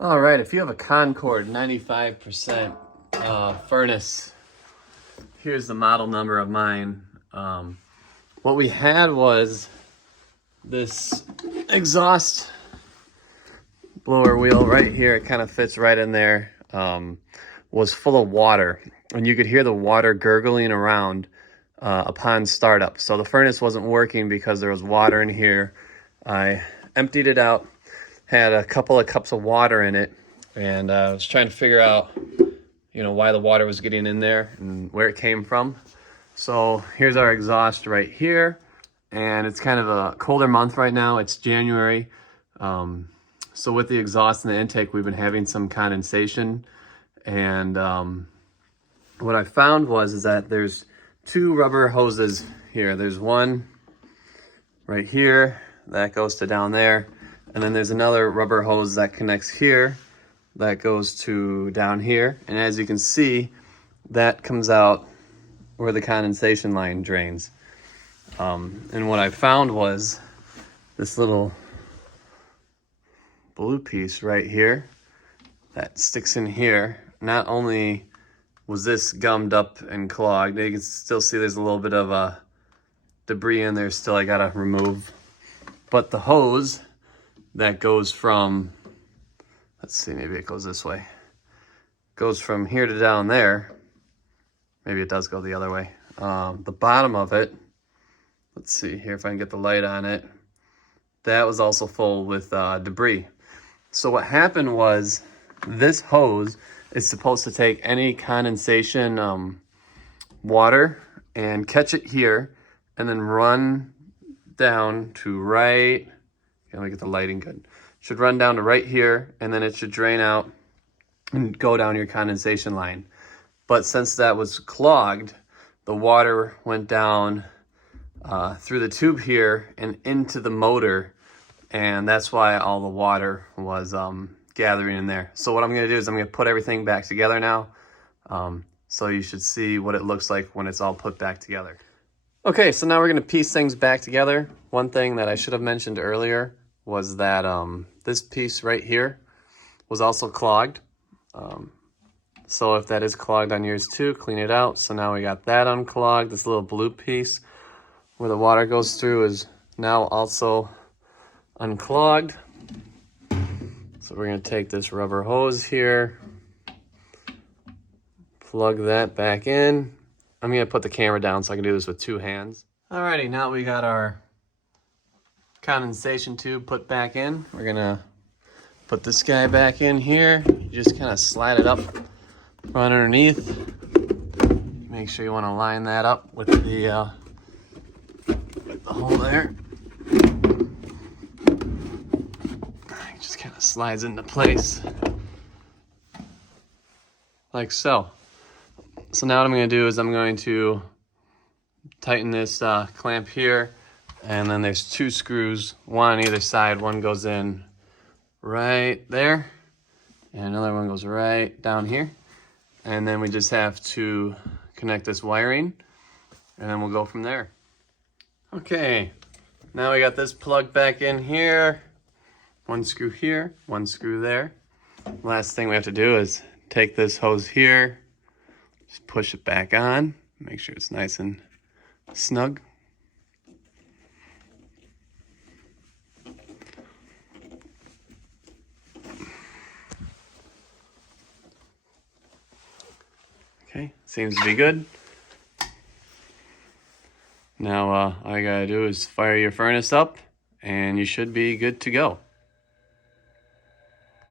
All right, if you have a Concord 95% furnace, here's the model number of mine. What we had was this exhaust blower wheel right here. It kind of fits right in there. Was full of water, and you could hear the water gurgling around upon startup. So the furnace wasn't working because there was water in here. I emptied it out, had a couple of cups of water in it, and I was trying to figure out, why the water was getting in there and where it came from. So here's our exhaust right here, and it's kind of a colder month right now. It's January. So with the exhaust and the intake, we've been having some condensation, and what I found is that there's two rubber hoses here. There's one right here that goes to down there, and then there's another rubber hose that connects here that goes to down here. And as you can see, that comes out where the condensation line drains. And what I found was this little blue piece right here that sticks in here. Not only was this gummed up and clogged, you can still see there's a little bit of debris in there still I gotta remove. But the hose that goes from, let's see, maybe it goes this way, goes from here to down there. Maybe it does go the other way. The bottom of it, let's see here if I can get the light on it, that was also full with debris. So what happened was, this hose is supposed to take any condensation water and catch it here and then run down to right, let me get the lighting good. Should run down to right here, and then it should drain out and go down your condensation line. But since that was clogged, the water went down through the tube here and into the motor, and that's why all the water was gathering in there. So what I'm gonna do is I'm gonna put everything back together now. So you should see what it looks like when it's all put back together. Okay, so now we're gonna piece things back together. One thing that I should have mentioned earlier was that this piece right here was also clogged. So if that is clogged on yours too, clean it out. So now we got that unclogged. This little blue piece where the water goes through is now also unclogged. So we're gonna take this rubber hose here, plug that back in. I'm gonna put the camera down so I can do this with two hands. Alrighty, now we got our condensation tube put back in. We're gonna put this guy back in here. You just kind of slide it up from underneath. Make sure you want to line that up with the hole there. It just kind of slides into place like so. So now what I'm going to do is I'm going to tighten this clamp here, and then there's two screws, one on either side. One goes in right there, and another one goes right down here. And then we just have to connect this wiring, and then we'll go from there. Okay, now we got this plugged back in here. One screw here, one screw there. Last thing we have to do is take this hose here, just push it back on, make sure it's nice and snug. Okay, seems to be good. Now all you gotta do is fire your furnace up, and you should be good to go.